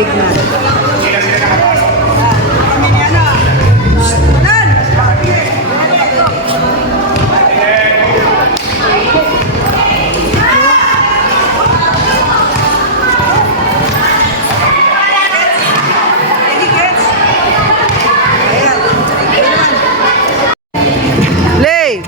Tignan. Play!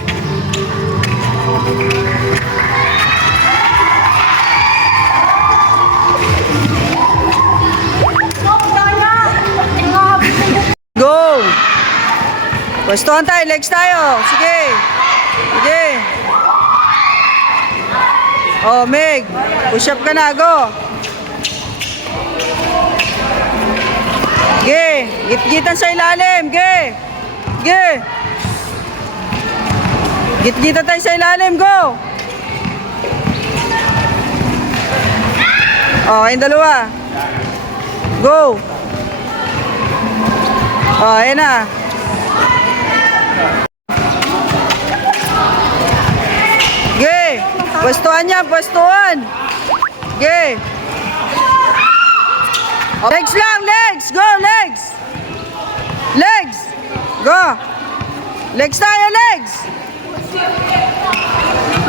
Go! Pwestuhan tayo, legs tayo. Sige. Sige. Oh, Meg. Push up ka na, go. Ge, git-gitan sa ilalim, ge. Ge. Git-gitan tayo sa ilalim, go. Oh, ayun dalawa. Go. Oh, ayun na. Ge, pwestuhan niya, pwestuhan. Ge. Oh, legs lang, legs. Go, legs. Legs. Go. Legs tayo, legs.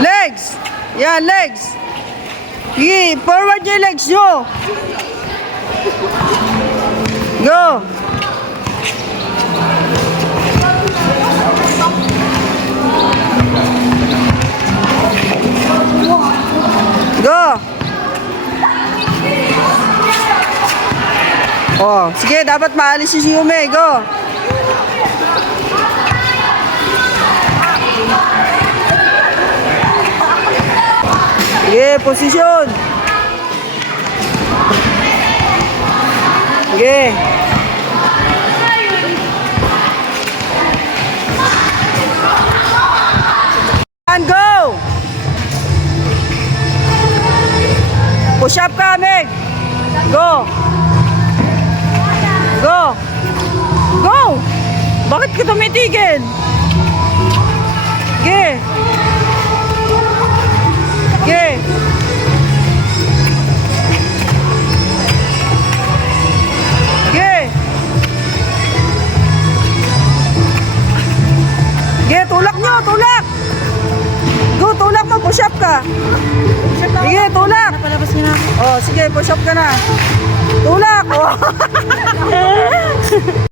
Legs. Yan, legs. Sige, forward yung legs nyo. Go. Go. Oh, sige, dapat maalis si Yume. Go. Sige, posisyon. Sige. And go. Push up ka, Meg. Go. Go. Go. Bakit ka tumitigil? Sige. Sige. Sige. Sige, tulak nyo, tulak. Go, tulak mo, push up ka. Sige, tulak. Oh, sige, push up ka na. Tulak. Oh.